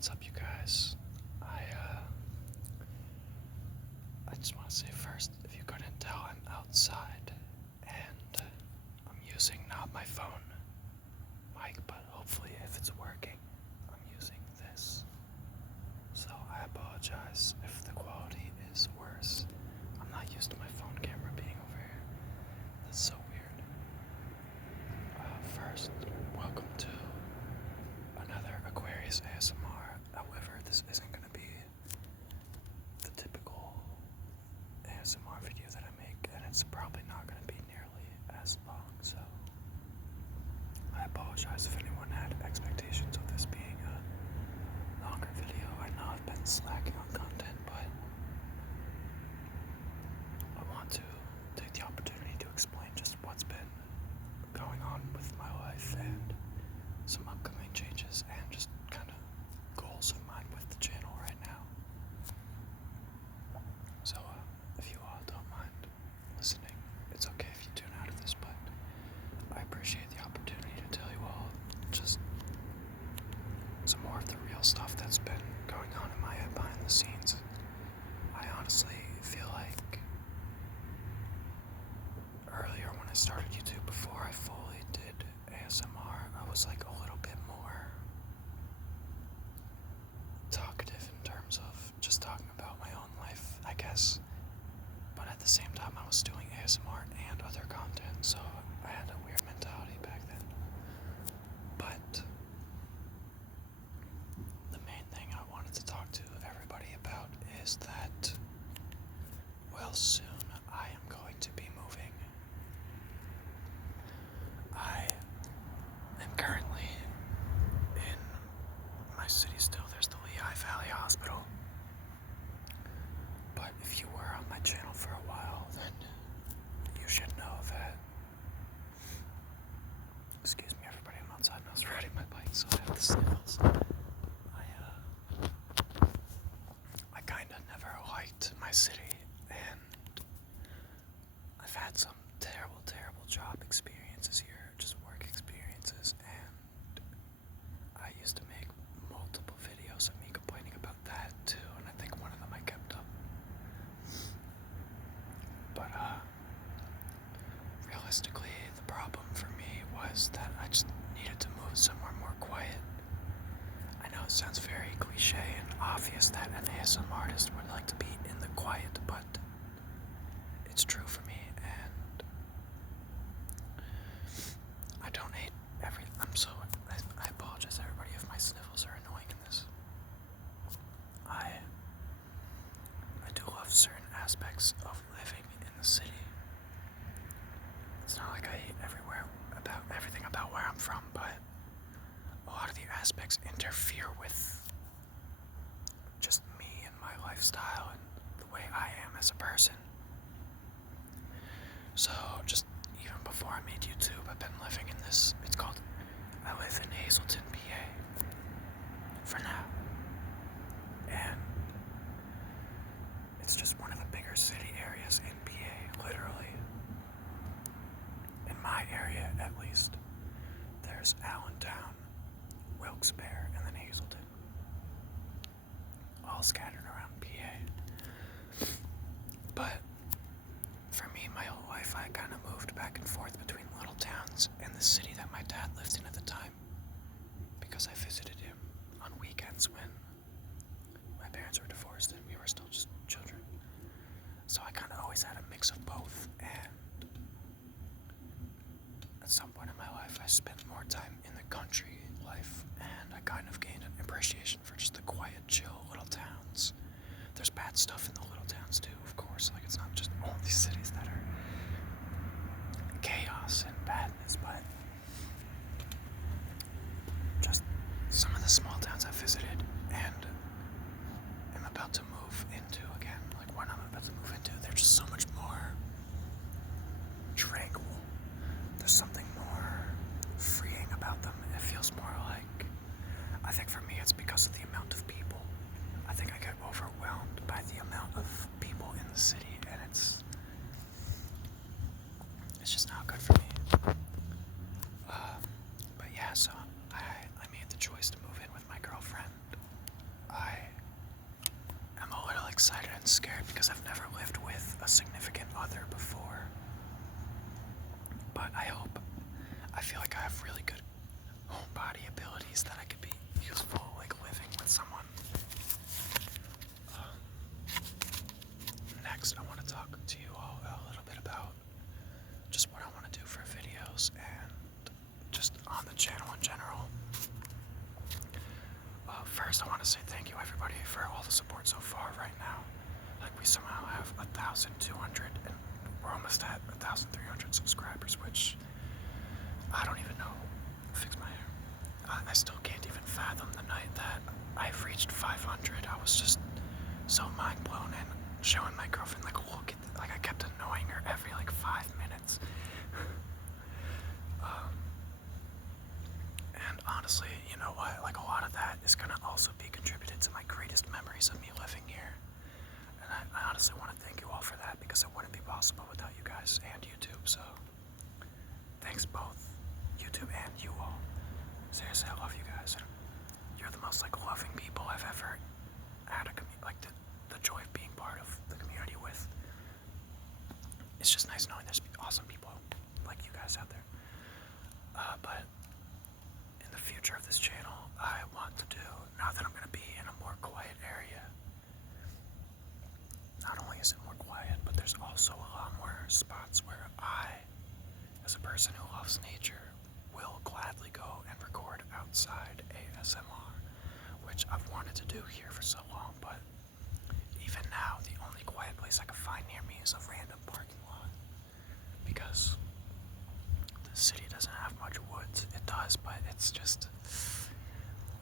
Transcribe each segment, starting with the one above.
What's up, you guys? I just want to say first, if you couldn't tell, I'm outside, and I'm using not my phone mic, but hopefully, if it's working, I'm using this. So I apologize if the quality is worse. I'm not used to my phone camera being over here. That's so weird. First, welcome to another Aquareyes ASMR. However, this isn't going to be the typical ASMR video that I make, and it's probably not going to be nearly as long, so I apologize if anyone had expectations of this being a longer video. I know I've been slacking on content, but I want to take the opportunity to explain just what's been going on with my life and some upcoming changes and just kind of goals of mine with the channel right now. So if you all don't mind listening, it's okay if you tune out of this, but I appreciate the opportunity to tell you all just some more of the real stuff that's been going on in my head behind the scenes. I honestly feel like earlier when I started YouTube, before I fully did ASMR, I was like a little bit more talkative in terms of just talking about my own life, I guess. But at the same time, I was doing ASMR and other content, so I had a weird mentality back then. But the main thing I wanted to talk to everybody about is that, well, soon I am going to be moving. I am currently in my city still. There's the Lehigh Valley Hospital. But if you were on my channel for a while, then you should know that. Excuse me, everybody, I'm outside and I was riding my bike, so I have the sniffles. I kinda never liked my city, and I've had some terrible, terrible job experiences here, just work experiences, and I used to make multiple videos of me complaining about that too, and I think one of them I kept up. But realistically, the problem for me was that I just needed to move somewhere more quiet. I know it sounds very cliche and obvious that an ASMR artist would like to be in the quiet, but it's true for me, and I don't hate I apologize everybody if my sniffles are annoying in this. I do love certain aspects of living in the city. It's not like I hate everything about where I'm from, but a lot of the aspects interfere with just me and my lifestyle and the way I am as a person. So just even before I made YouTube, I've been living in this, I live in Hazleton, PA, for now. And it's just one of the bigger city areas in PA, literally. In my area, at least. There's Allentown, Wilkes-Barre, and then Hazleton. All scattered around PA. But for me, my whole life, I kind of moved back and forth between little towns and the city that my dad lived in at the time, because I visited him on weekends when my parents were divorced and we were still just children. So I kind of always had a mix of both, and at some point in my life, I spent more time in the country life, and I kind of gained an appreciation for just the quiet, chill little towns. There's bad stuff in the little towns too, of course. Like, it's not just all these cities that are chaos and badness, but just some of the small towns I visited and am about to move into again. Like, one I'm about to move into, they're just so much more tranquil. There's something more freeing about them. It feels more like, I think for me it's because of the amount of people. I think I get overwhelmed by the amount of people in the city, and it's just not good for me. But yeah, so I made the choice to move in with my girlfriend really good homebody abilities that I could be useful, like living with someone. Next, I want to talk to you all a little bit about just what I want to do for videos and just on the channel in general. First, I want to say thank you, everybody, for all the support so far right now. Like, we somehow have 1,200, and we're almost at 1,300 subscribers, which I don't even know. Fix my hair. I still can't even fathom the night that I've reached 500. I was just so mind blown and showing my girlfriend, like, look at like I kept annoying her every like 5 minutes. And honestly, you know what? Like, a lot of that is gonna also be contributed to my greatest memories of me living here. And I honestly want to thank you all for that, because it wouldn't be possible without you guys and YouTube. So thanks both YouTube and you all. Seriously, I love you guys. You're the most like loving people I've ever had the joy of being part of the community with. It's just nice knowing there's awesome people like you guys out there. But in the future of this channel, I want to do, now that I'm going to be in a more quiet area, not only is it more quiet, but there's also a lot more spots where I, as a person who loves nature, will gladly go and record outside ASMR, which I've wanted to do here for so long, but even now, the only quiet place I can find near me is a random parking lot, because the city doesn't have much woods. It does, but it's just,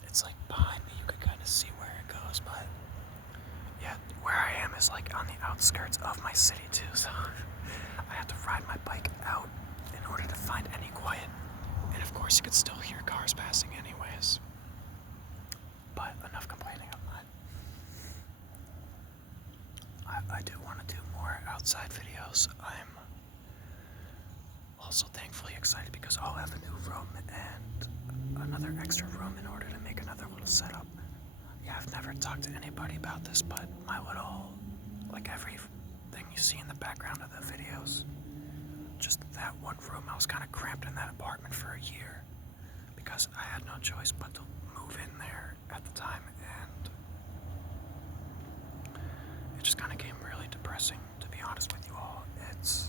it's like behind me, you can kind of see where it goes, but yeah, where I am is like on the outskirts of my city too, so I have to ride my bike out in order to find any quiet. And of course you could still hear cars passing anyways. But enough complaining of mine. I do want to do more outside videos. I'm also thankfully excited because I'll have a new room and another extra room in order to make another little setup. Yeah, I've never talked to anybody about this, but my little, like everything you see in the background of the videos, just that one room, I was kind of cramped in that apartment for a year because I had no choice but to move in there at the time, and it just kind of became really depressing, to be honest with you all. It's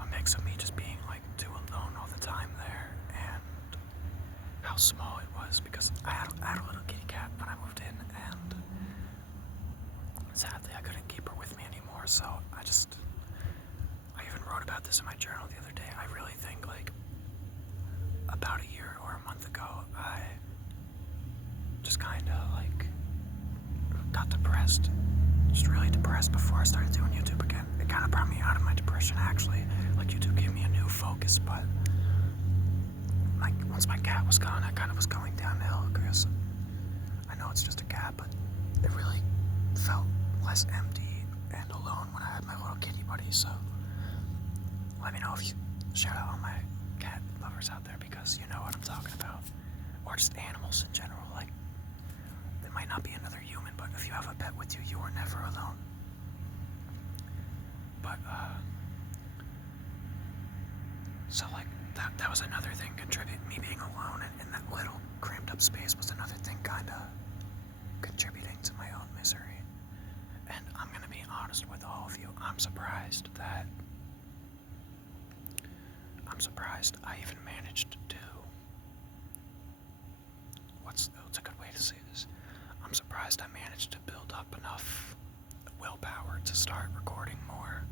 a mix of me just being like too alone all the time there, and how small it was, because I had a little kitty cat when I moved in, and sadly I couldn't keep her with me anymore, so I even wrote about this in my journal the other day. I really think like about a year or a month ago, I just kind of like got depressed, just really depressed before I started doing YouTube again. It kind of brought me out of my depression, actually. Like, YouTube gave me a new focus, but like once my cat was gone, I kind of was going downhill, because I know it's just a cat, but it really felt less empty and alone when I had my little kitty buddy. So let me know if you shout out all my cat lovers out there, because you know what I'm talking about, or just animals in general. Like, it might not be another human, but if you have a pet with you, you are never alone. But so like that was another thing contributing, me being alone and in that little cramped up space was another thing kind of contributing to my own misery. And I'm gonna be honest with all of you, I'm surprised I even managed to, what's a good way to say this? I'm surprised I managed to build up enough willpower to start recording more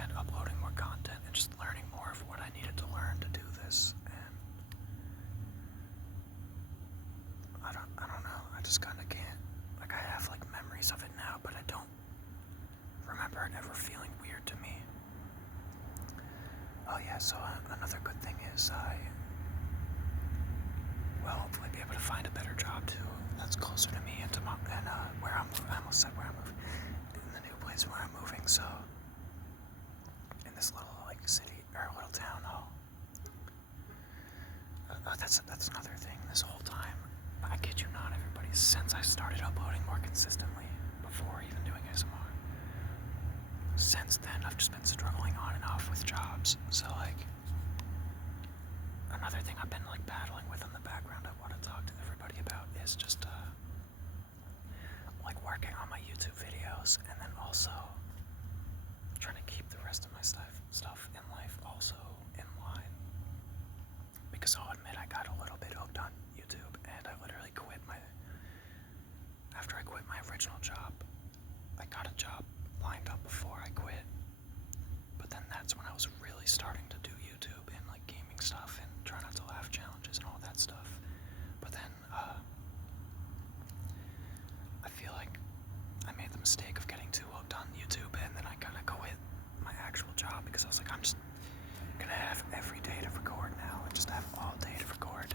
and uploading more content and just learning more of what I needed to learn to do this. And I don't know, I just kind of can't, like, I have like memories of it now, but I don't remember it ever feeling weird to me. Oh yeah, so another good thing is I will hopefully be able to find a better job too that's closer to me and to where I'm moving. I almost said where I'm moving, in the new place where I'm moving. So in this little like city or little town hall. That's another thing. This whole time, I kid you not, everybody, since I started uploading more consistently before even doing ASMR, since then I've just been struggling on and off with jobs. So like, and another thing I've been like battling with in the background I want to talk to everybody about is just like working on my YouTube videos, and then also trying to keep the rest of my stuff in life also in line. Because I'll admit I got a little bit hooked on YouTube, and I literally after I quit my original job. I got a job lined up before I quit, but then that's when I was really starting to do YouTube and like gaming stuff and try not to laugh challenges and all that stuff. But then I feel like I made the mistake of getting too hooked on YouTube, and then I kind of quit my actual job because I was like, I'm just gonna have every day to record now and just have all day to record.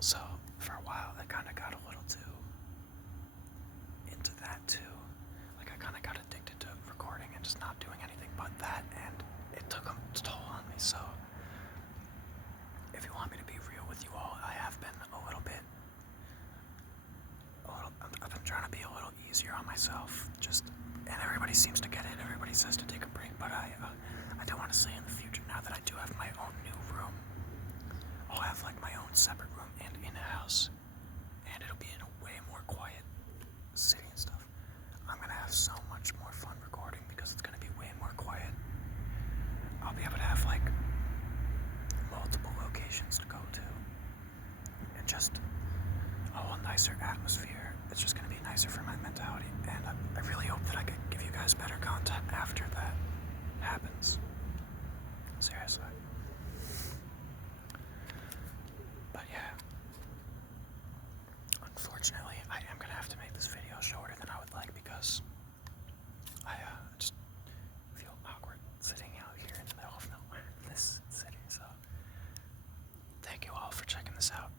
So for a while I kind of got a little too into that too. Like I kind of got addicted to recording and just not doing anything but that, and it took a toll on me. So if you want me to be real with you all, I have been I've been trying to be a little easier on myself, and everybody seems to get it. Everybody says to take a break, but I do want to say in the future, now that I do have my own new room, I'll have like my own separate room and in a house, and it'll be in a way more quiet city and stuff. I'm gonna have so much more fun recording because it's gonna be way more quiet. I'll be able to have like multiple locations to go to, and just a whole nicer atmosphere. It's just gonna be nicer for my mentality, and I really hope that I can give you guys better content after that happens. Seriously. But yeah, unfortunately, I am gonna have to make this video shorter than I would like because I just feel awkward sitting out here in the middle of nowhere in this city. So thank you all for checking this out.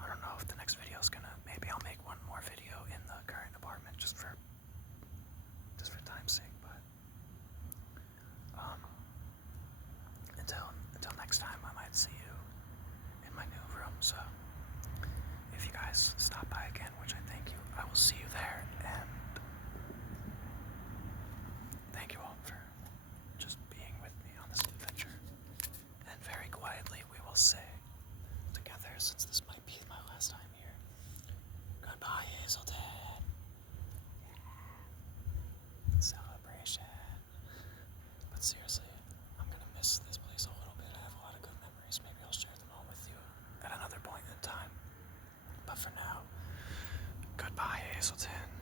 I don't know if the next video is maybe I'll make one more video in the current apartment just for time's sake, but until next time, I might see you in my new room. So if you guys stop by again, which I thank you, I will see you there, and thank you all for just being with me on this adventure. And very quietly we will say together, since this might be my last time here, goodbye, Hazelton. Celebration. But seriously, I'm gonna miss this place a little bit. I have a lot of good memories. Maybe I'll share them all with you at another point in time. But for now, goodbye, Hazelton.